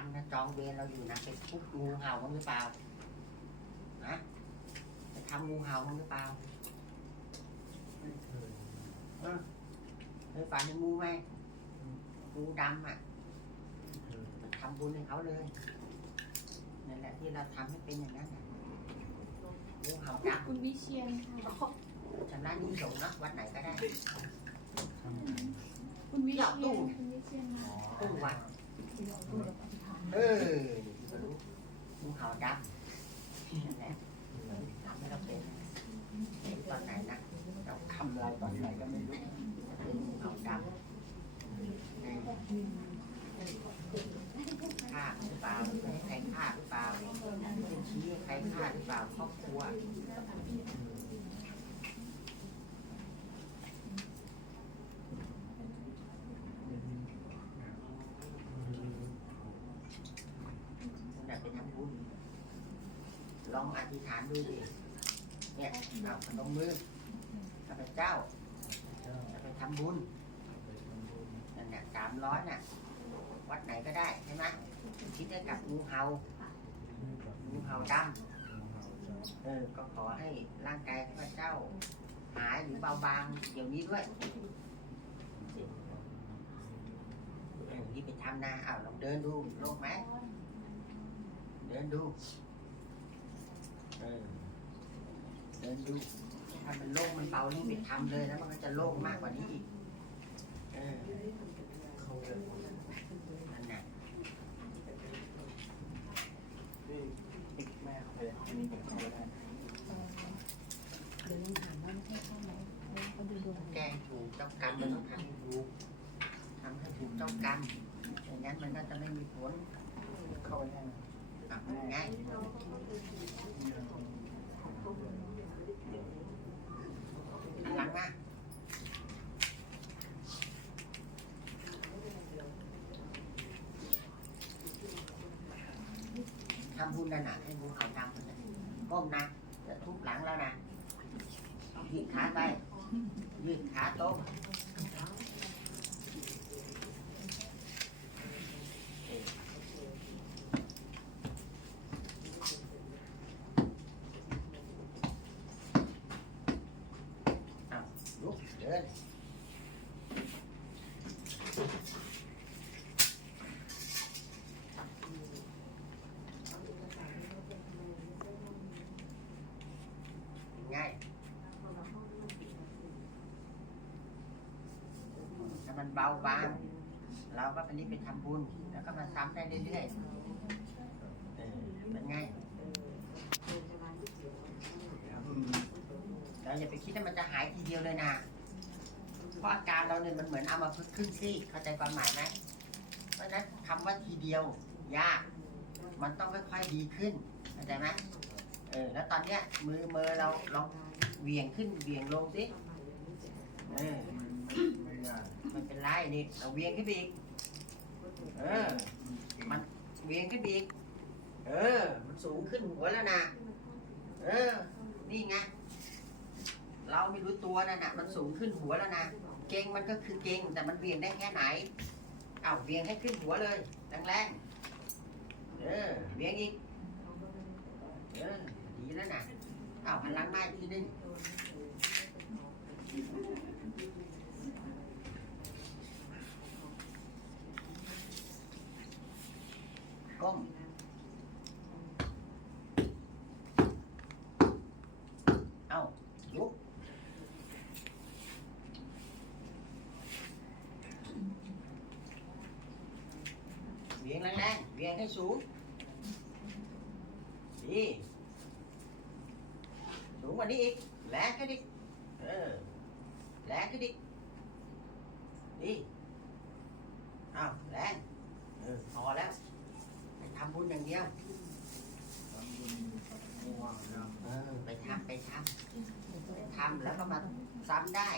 รมนะจองเวรเราอยู่นะไปทุบงูเห่ามั้งหรือเปล่านะไปทำงูเห่ามั้งหรือเปล่าเออเคยฝันเห็นงูไหมงูดำอะไปทำบุญให้เขาเลยนั่นแหละที่เราทำให้เป็นอย่างนั้นงูเห่าดคุณวิเชียนค่ะำชำระนี้สงนะวัดไหนก็ได้คุณวิเชียนตู้คุณวิเชียนตู้วัด เออนี่ที่รู้งูเห่าดำนั่นแหละทำให้เราเป็นเห็นตอนไหนนะเราทำอะไรตอนไหนก็ไม่รู้เป็นงูเห่าดำเออฆ่าหรือเปล่าใครฆ่าหรือเปล่าชี้ใครฆ่าหรือเปล่าครอบครัว คุณอยากไปทำบุญ ลองอธิษฐานดูดิเนี่ยเอาพนมมือข้าพเจ้าเจ้าจะไปทำบุญไปทำบุญนั่นเนี่ยสามร้อยน่ะ วัดไหนก็ได้ใช่ไหมคิดได้กับงูเห่างูเห่าดำเออ ก็ขอให้ร่างกายข้าพเจ้า หายหรือเบาบางเดี๋ยวนี้ด้วยนี่ไปทำนะอ้าวลองเดินดูโลกไหม เดินดู เออเดินดูถ้ามันโล่งมันเบานี่ไปทำเลยแล้วมันก็จะโล่งมากกว่านี้อีกเออเขาเลยนั่นน่ะที่ติ๊กแม่เขาไปอันนี้ผมเข้าไปได้เดี๋ยวยังถามว่าไม่ใช่ข้าวไหมเขาดูดวงแก้ให้ถูกเจ้ากรรมมันต้องทำให้ถูกทำให้ถูกเจ้ากรรมอย่างนั้นมันก็จะไม่มีผลเข้าไปได้นะ อะง่ายอันหลังมาทำบุญนั่นน่ะให้บุญเขาทำนน่ะก้มนะจะทุบหลังแล้วนะหยืดขาไปหยืดขาตรงเอา ลุกเดินง่ายถ้ามันเบาบางเราก็ไปรีบไปทำบุญ แล้วก็มาซ้ำได้เรื่อยๆ เออเป็นไง เราอย่าไปคิดว่ามันจะหายทีเดียวเลยนะเพราะอาการเราเนี่ยมันเหมือนเอามาพึกษ์ครึ่งซีกเข้าใจความหมายไหมเพราะฉะนั้นคำว่าทีเดียวยาก มันต้องค่อยๆดีขึ้นเข้าใจไหมเออแล้วตอนเนี้ยมือมือเราลองเหวี่ยงขึ้นเหวี่ยงลงสิเออไม่ยากไม่เป็นไรนี่เราเหวี่ยงขึ้นไปอีกเออ มันเหวี่ยงขึ้นไปอีกเออ มันสูงขึ้นหัวแล้วนะเออ นี่ไง เราไม่รู้ตัวนั่นน่ะมันสูงขึ้นหัวแล้วนะเก่งมันก็คือเก่งแต่มันเวียงได้แค่ไหนเอาเวียงให้ขึ้นหัวเลยแรงๆเออเวียงอีกเออดีแล้วนะเอาหันหลังมาอีกทีนึงก้ม เอาลุกเวีย งแรงๆเวียงให้สูง ดีสูงกว่านี้อีก แรงขึ้นอีกเออแรงขึ้นอีกดีเอาแรงเออพอแล้วไปทำบุญอย่างเดียวทำบุญงูเห่าดำเออไปทำไปทำไปทำแล้วก็มาซ้ำได้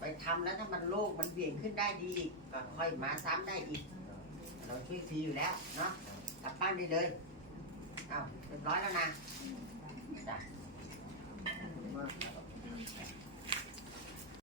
ไปทำแล้วถ้ามันโลกมันเบี่ยงขึ้นได้ดีอีกก็ค่อยมาซ้ำได้อีก เราช่วยฟรีอยู่แล้วเนาะกลับบ้านได้เลยเอาเรียบร้อยแล้วนะจ้ะ